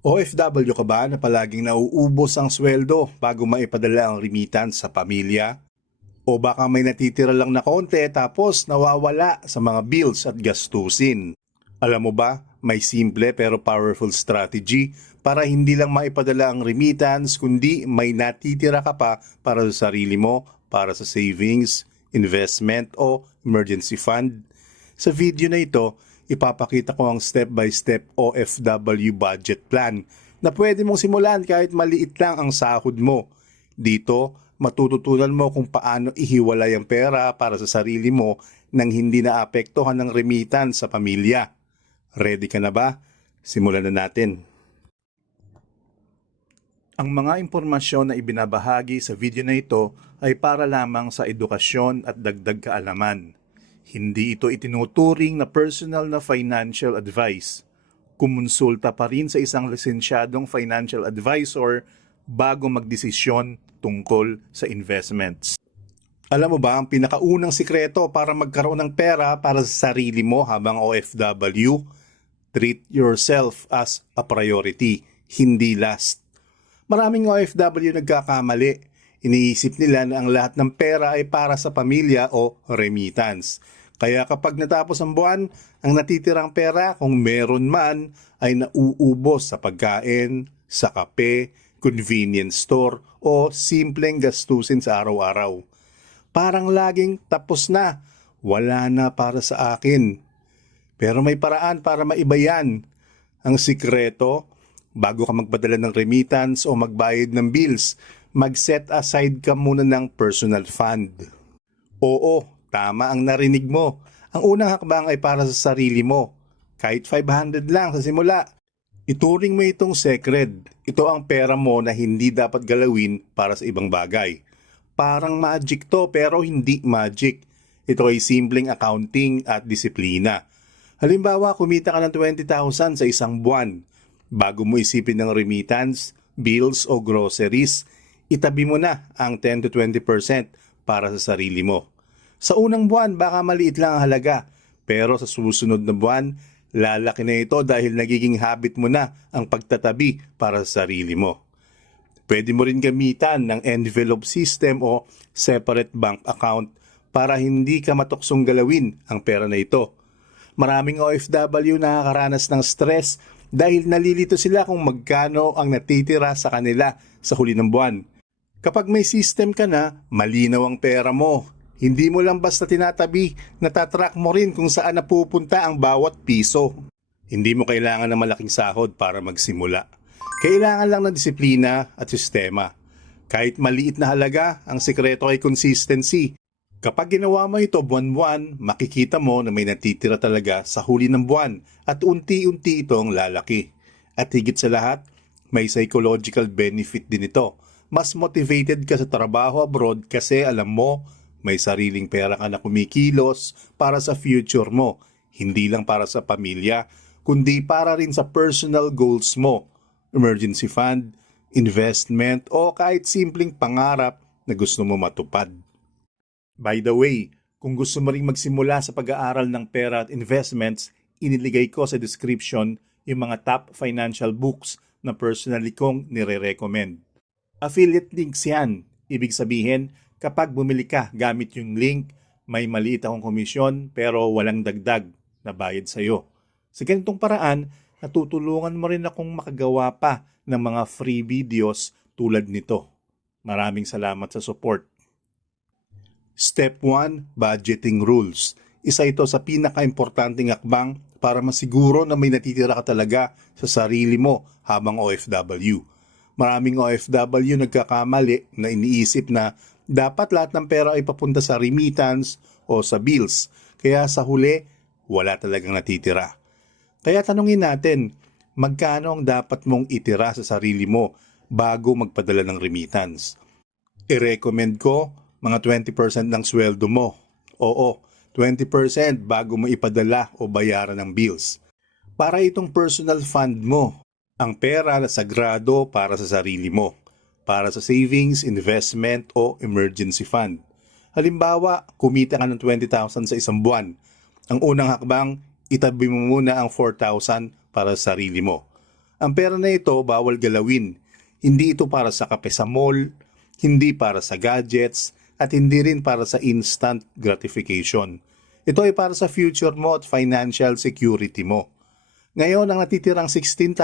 OFW ka ba na palaging nauubos ang sweldo bago maipadala ang remittance sa pamilya? O baka may natitira lang na konti tapos nawawala sa mga bills at gastusin? Alam mo ba, may simple pero powerful strategy para hindi lang maipadala ang remittance kundi may natitira ka pa para sa sarili mo, para sa savings, investment o emergency fund. Sa video na ito, ipapakita ko ang step-by-step OFW budget plan na pwede mong simulan kahit maliit lang ang sahod mo. Dito, matututunan mo kung paano ihiwalay ang pera para sa sarili mo nang hindi naapektuhan ng remittance sa pamilya. Ready ka na ba? Simulan na natin. Ang mga impormasyon na ibinabahagi sa video na ito ay para lamang sa edukasyon at dagdag kaalaman. Hindi ito itinuturing na personal na financial advice. Kumonsulta pa rin sa isang lisensyadong financial advisor bago magdesisyon tungkol sa investments. Alam mo ba ang pinakaunang sikreto para magkaroon ng pera para sa sarili mo habang OFW? Treat yourself as a priority, hindi last. Maraming OFW nagkakamali. Iniisip nila na ang lahat ng pera ay para sa pamilya o remittance. Kaya kapag natapos ang buwan, ang natitirang pera kung meron man ay nauubos sa pagkain, sa kape, convenience store o simpleng gastusin sa araw-araw. Parang laging tapos na, wala na para sa akin. Pero may paraan para maiba yan. Ang sikreto, bago ka magpadala ng remittance o magbayad ng bills, mag-set aside ka muna ng personal fund. Oo, tama ang narinig mo. Ang unang hakbang ay para sa sarili mo. Kahit 500 lang sa simula. Ituring mo itong sacred. Ito ang pera mo na hindi dapat galawin para sa ibang bagay. Parang magic to pero hindi magic. Ito ay simpleng accounting at disiplina. Halimbawa, kumita ka ng 20,000 sa isang buwan. Bago mo isipin ng remittance, bills o groceries, itabi mo na ang 10 to 20% para sa sarili mo. Sa unang buwan, baka maliit lang ang halaga, pero sa susunod na buwan, lalaki na ito dahil nagiging habit mo na ang pagtatabi para sa sarili mo. Pwede mo rin gamitan ng envelope system o separate bank account para hindi ka matuksong galawin ang pera na ito. Maraming OFW nakakaranas ng stress dahil nalilito sila kung magkano ang natitira sa kanila sa huli ng buwan. Kapag may system ka na, malinaw ang pera mo. Hindi mo lang basta tinatabi, natatrack mo rin kung saan napupunta ang bawat piso. Hindi mo kailangan ng malaking sahod para magsimula. Kailangan lang ng disiplina at sistema. Kahit maliit na halaga, ang sikreto ay consistency. Kapag ginawa mo ito buwan-buwan, makikita mo na may natitira talaga sa huli ng buwan at unti-unti itong lalaki. At higit sa lahat, may psychological benefit din ito. Mas motivated ka sa trabaho abroad kasi alam mo, may sariling pera ka na kumikilos para sa future mo. Hindi lang para sa pamilya, kundi para rin sa personal goals mo. Emergency fund, investment o kahit simpleng pangarap na gusto mo matupad. By the way, kung gusto mo ring magsimula sa pag-aaral ng pera at investments, iniligay ko sa description yung mga top financial books na personally kong nire-recommend. Affiliate links yan. Ibig sabihin, kapag bumili ka gamit yung link, may maliit akong komisyon pero walang dagdag na bayad sa'yo. Sa ganitong paraan, natutulungan mo rin akong makagawa pa ng mga free videos tulad nito. Maraming salamat sa support. Step 1, Budgeting Rules. Isa ito sa pinaka-importanting hakbang para masiguro na may natitira ka talaga sa sarili mo habang OFW. Maraming OFW nagkakamali na iniisip na dapat lahat ng pera ay papunta sa remittance o sa bills. Kaya sa huli, wala talagang natitira. Kaya tanungin natin, magkano ang dapat mong itira sa sarili mo bago magpadala ng remittance? I-recommend ko mga 20% ng sweldo mo. Oo, 20% bago mo ipadala o bayaran ng bills. Para itong personal fund mo. Ang pera na sagrado para sa sarili mo. Para sa savings, investment o emergency fund. Halimbawa, kumita ka ng 20,000 sa isang buwan. Ang unang hakbang, itabi mo muna ang 4,000 para sa sarili mo. Ang pera na ito bawal galawin. Hindi ito para sa kape sa mall, hindi para sa gadgets, at hindi rin para sa instant gratification. Ito ay para sa future mo at financial security mo. Ngayon, ang natitirang 16,000,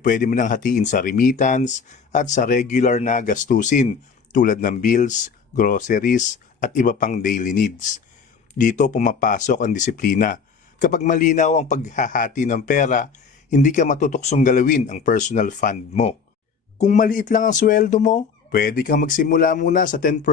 pwede mo nang hatiin sa remittance at sa regular na gastusin tulad ng bills, groceries, at iba pang daily needs. Dito pumapasok ang disiplina. Kapag malinaw ang paghahati ng pera, hindi ka matutuksong galawin ang personal fund mo. Kung maliit lang ang sweldo mo, pwede kang magsimula muna sa 10%.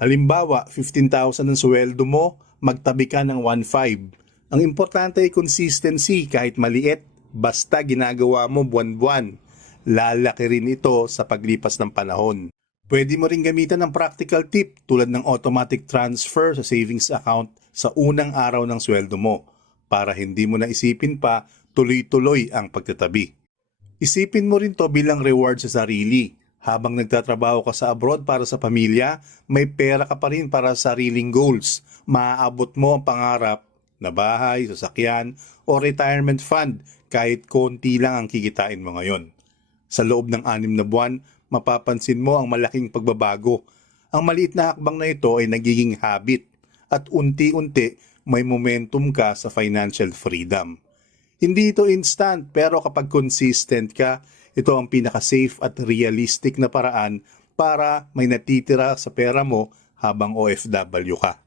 Halimbawa, 15,000 ang sweldo mo, magtabi ka ng 1,500. Ang importante ay consistency kahit maliit, basta ginagawa mo buwan-buwan. Lalaki rin ito sa paglipas ng panahon. Pwede mo rin gamitan ng practical tip tulad ng automatic transfer sa savings account sa unang araw ng sweldo mo para hindi mo na isipin pa tuloy-tuloy ang pagtatabi. Isipin mo rin to bilang reward sa sarili. Habang nagtatrabaho ka sa abroad para sa pamilya, may pera ka pa rin para sa sariling goals. Maaabot mo ang pangarap na bahay, sasakyan, o retirement fund kahit konti lang ang kikitain mo ngayon. Sa loob ng 6 na buwan, mapapansin mo ang malaking pagbabago. Ang maliit na hakbang na ito ay nagiging habit at unti-unti may momentum ka sa financial freedom. Hindi ito instant pero kapag consistent ka, ito ang pinaka-safe at realistic na paraan para may natitira sa pera mo habang OFW ka.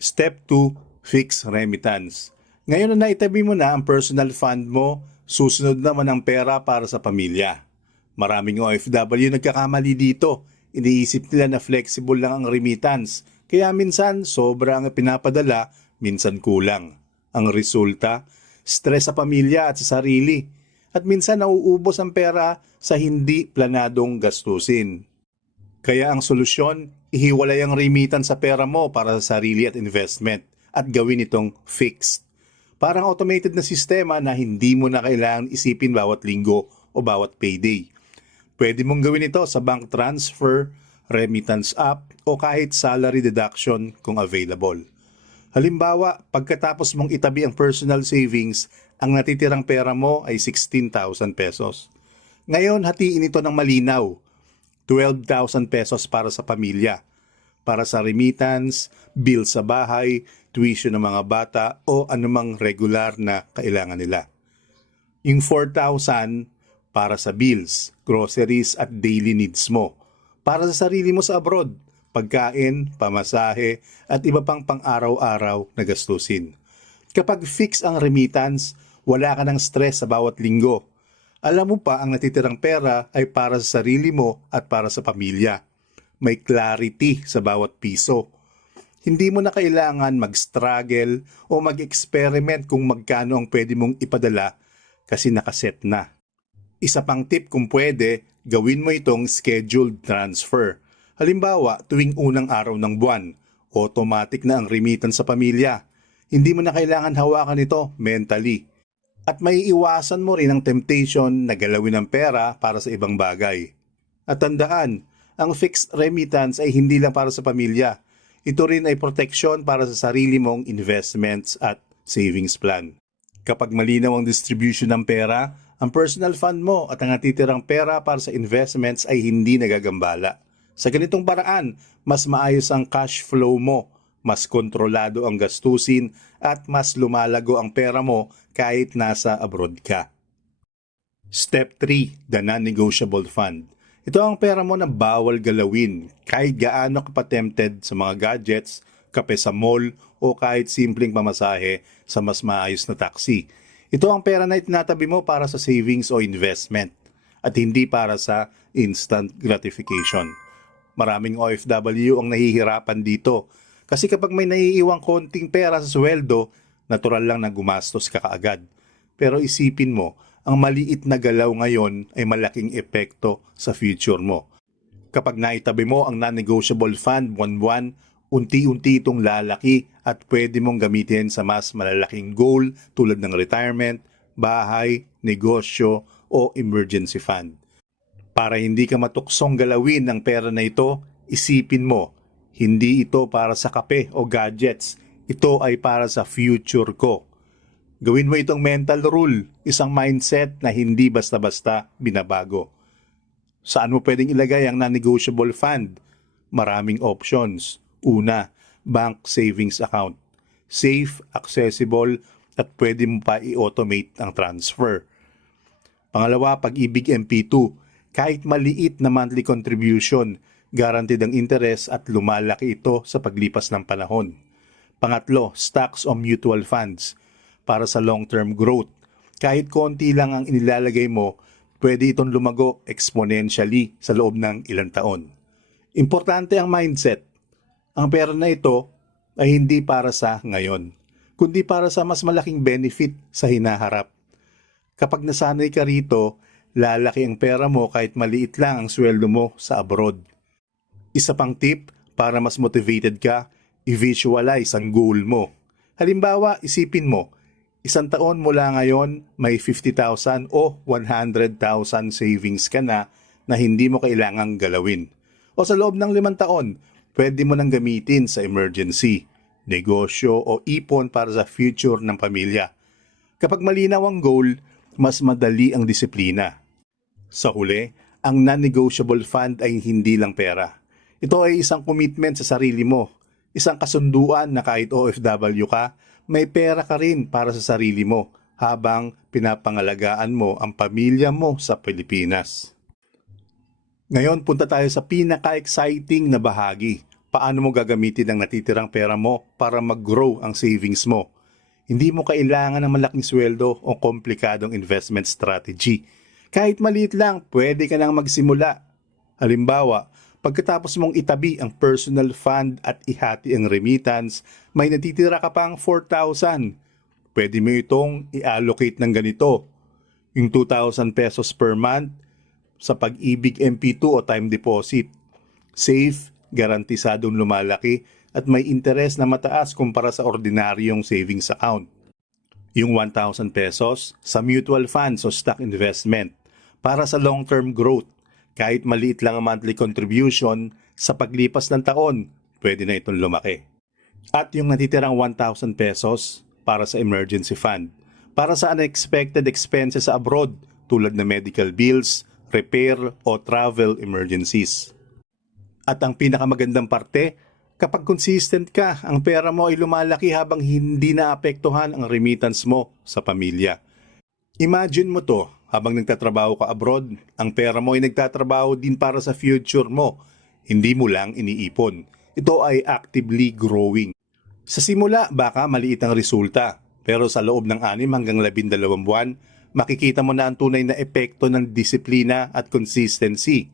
Step 2, fix remittance. Ngayon na naitabi mo na ang personal fund mo, susunod naman ang pera para sa pamilya. Maraming OFW nagkakamali dito. Iniisip nila na flexible lang ang remittance, kaya minsan sobra ang pinapadala, minsan kulang. Ang resulta, stress sa pamilya at sa sarili. At minsan nauubos ang pera sa hindi planadong gastusin. Kaya ang solusyon, ihiwalay ang remittance sa pera mo para sa sarili at investment at gawin itong fixed. Parang automated na sistema na hindi mo na kailangan isipin bawat linggo o bawat payday. Pwede mong gawin ito sa bank transfer, remittance app o kahit salary deduction kung available. Halimbawa, pagkatapos mong itabi ang personal savings, ang natitirang pera mo ay 16,000 pesos. Ngayon, hatiin ito ng malinaw. 12,000 pesos para sa pamilya, para sa remittance, bill sa bahay, tuition ng mga bata o anumang regular na kailangan nila. Yung 4,000 para sa bills, groceries at daily needs mo. Para sa sarili mo sa abroad, pagkain, pamasahe at iba pang pang-araw-araw na gastusin. Kapag fix ang remittance, wala ka ng stress sa bawat linggo. Alam mo pa ang natitirang pera ay para sa sarili mo at para sa pamilya. May clarity sa bawat piso. Hindi mo na kailangan mag-struggle o mag-experiment kung magkano ang pwede mong ipadala kasi nakaset na. Isa pang tip kung pwede, gawin mo itong scheduled transfer. Halimbawa, tuwing unang araw ng buwan, automatic na ang remittance sa pamilya. Hindi mo na kailangan hawakan ito mentally. At may iwasan mo rin ang temptation na galawin ang pera para sa ibang bagay. At tandaan, ang fixed remittance ay hindi lang para sa pamilya. Ito rin ay proteksyon para sa sarili mong investments at savings plan. Kapag malinaw ang distribution ng pera, ang personal fund mo at ang natitirang pera para sa investments ay hindi nagagambala. Sa ganitong paraan, mas maayos ang cash flow mo, mas kontrolado ang gastusin at mas lumalago ang pera mo kahit nasa abroad ka. Step 3, the non-negotiable fund. Ito ang pera mo na bawal galawin kahit gaano ka pa-tempted sa mga gadgets, kape sa mall o kahit simpleng pamasahe sa mas maayos na taxi. Ito ang pera na itinatabi mo para sa savings o investment at hindi para sa instant gratification. Maraming OFW ang nahihirapan dito kasi kapag may naiiwang konting pera sa sweldo, natural lang na gumastos ka kaagad. Pero isipin mo, ang maliit na galaw ngayon ay malaking epekto sa future mo. Kapag naitabi mo ang non-negotiable fund buwan-buwan, unti-unti itong lalaki at pwede mong gamitin sa mas malalaking goal tulad ng retirement, bahay, negosyo o emergency fund. Para hindi ka matuksong galawin ng pera na ito, isipin mo, hindi ito para sa kape o gadgets. Ito ay para sa future ko. Gawin mo itong mental rule, isang mindset na hindi basta-basta binabago. Saan mo pwedeng ilagay ang non-negotiable fund? Maraming options. Una, bank savings account. Safe, accessible, at pwede mo pa i-automate ang transfer. Pangalawa, Pag-ibig MP2. Kahit maliit na monthly contribution, guaranteed ang interest at lumalaki ito sa paglipas ng panahon. Pangatlo, stocks o mutual funds para sa long-term growth. Kahit konti lang ang inilalagay mo, pwede itong lumago exponentially sa loob ng ilang taon. Importante ang mindset. Ang pera na ito ay hindi para sa ngayon, kundi para sa mas malaking benefit sa hinaharap. Kapag nasanay ka rito, lalaki ang pera mo kahit maliit lang ang sweldo mo sa abroad. Isa pang tip para mas motivated ka, i-visualize ang goal mo. Halimbawa, isipin mo, 1 taon mula ngayon may 50,000 o 100,000 savings ka na hindi mo kailangang galawin. O sa loob ng 5 taon, pwede mo nang gamitin sa emergency, negosyo o ipon para sa future ng pamilya. Kapag malinaw ang goal, mas madali ang disiplina. Sa huli, ang non-negotiable fund ay hindi lang pera. Ito ay isang commitment sa sarili mo, isang kasunduan na kahit OFW ka, may pera ka rin para sa sarili mo habang pinapangalagaan mo ang pamilya mo sa Pilipinas. Ngayon, punta tayo sa pinaka-exciting na bahagi. Paano mo gagamitin ang natitirang pera mo para mag-grow ang savings mo? Hindi mo kailangan ng malaking sweldo o komplikadong investment strategy. Kahit maliit lang, pwede ka nang magsimula. Halimbawa, pagkatapos mong itabi ang personal fund at ihati ang remittance, may natitira ka pang 4,000. Pwede mo itong i-allocate ng ganito. Yung 2,000 pesos per month sa Pag-ibig MP2 o time deposit. Safe, garantisadong lumalaki at may interes na mataas kumpara sa ordinaryong savings account. Yung 1,000 pesos sa mutual funds o stock investment para sa long-term growth. Kahit maliit lang ang monthly contribution, sa paglipas ng taon, pwede na itong lumaki. At yung natitirang 1,000 pesos para sa emergency fund, para sa unexpected expenses sa abroad tulad ng medical bills, repair o travel emergencies. At ang pinakamagandang parte, kapag consistent ka, ang pera mo ay lumalaki habang hindi naapektuhan ang remittance mo sa pamilya. Imagine mo to, habang nagtatrabaho ka abroad, ang pera mo ay nagtatrabaho din para sa future mo. Hindi mo lang iniipon. Ito ay actively growing. Sa simula, baka maliit ang resulta. Pero sa loob ng 6 hanggang 12 buwan, makikita mo na ang tunay na epekto ng disiplina at consistency.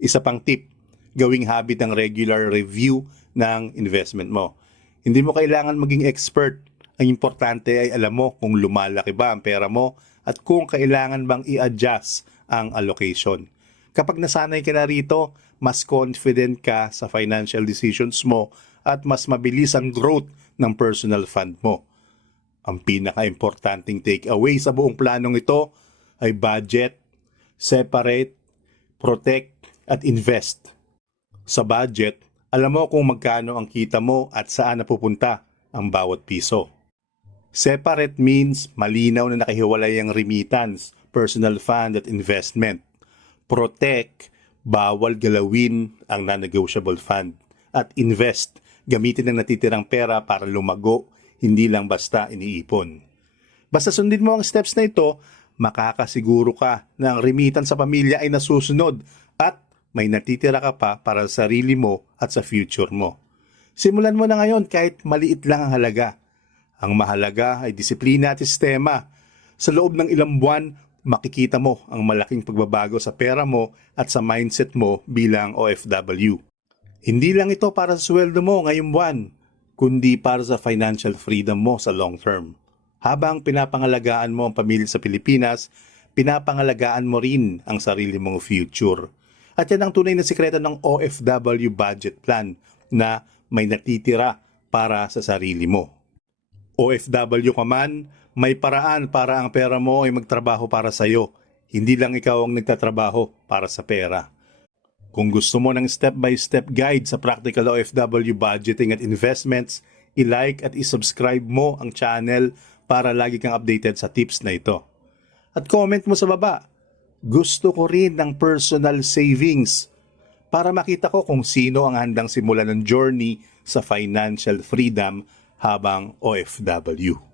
Isa pang tip, gawing habit ang regular review ng investment mo. Hindi mo kailangan maging expert. Ang importante ay alam mo kung lumalaki ba ang pera mo at kung kailangan bang i-adjust ang allocation. Kapag nasanay ka na rito, mas confident ka sa financial decisions mo at mas mabilis ang growth ng personal fund mo. Ang pinaka-importanting takeaway sa buong planong ito ay budget, separate, protect, at invest. Sa budget, alam mo kung magkano ang kita mo at saan napupunta ang bawat piso. Separate means malinaw na nakahiwalay ang remittance, personal fund at investment. Protect, bawal galawin ang non-negotiable fund. At invest, gamitin ang natitirang pera para lumago, hindi lang basta iniipon. Basta sundin mo ang steps na ito, makakasiguro ka na ang remittance sa pamilya ay nasusunod at may natitira ka pa para sa sarili mo at sa future mo. Simulan mo na ngayon kahit maliit lang ang halaga. Ang mahalaga ay disiplina at sistema. Sa loob ng ilang buwan, makikita mo ang malaking pagbabago sa pera mo at sa mindset mo bilang OFW. Hindi lang ito para sa sweldo mo ngayong buwan, kundi para sa financial freedom mo sa long term. Habang pinapangalagaan mo ang pamilya sa Pilipinas, pinapangalagaan mo rin ang sarili mong future. At yan ang tunay na sikreto ng OFW budget plan na may natitira para sa sarili mo. OFW ka man, may paraan para ang pera mo ay magtrabaho para sa iyo. Hindi lang ikaw ang nagtatrabaho para sa pera. Kung gusto mo ng step-by-step guide sa practical OFW budgeting at investments, i-like at i-subscribe mo ang channel para lagi kang updated sa tips na ito. At comment mo sa baba, gusto ko rin ng personal savings para makita ko kung sino ang handang simulan ng journey sa financial freedom habang OFW.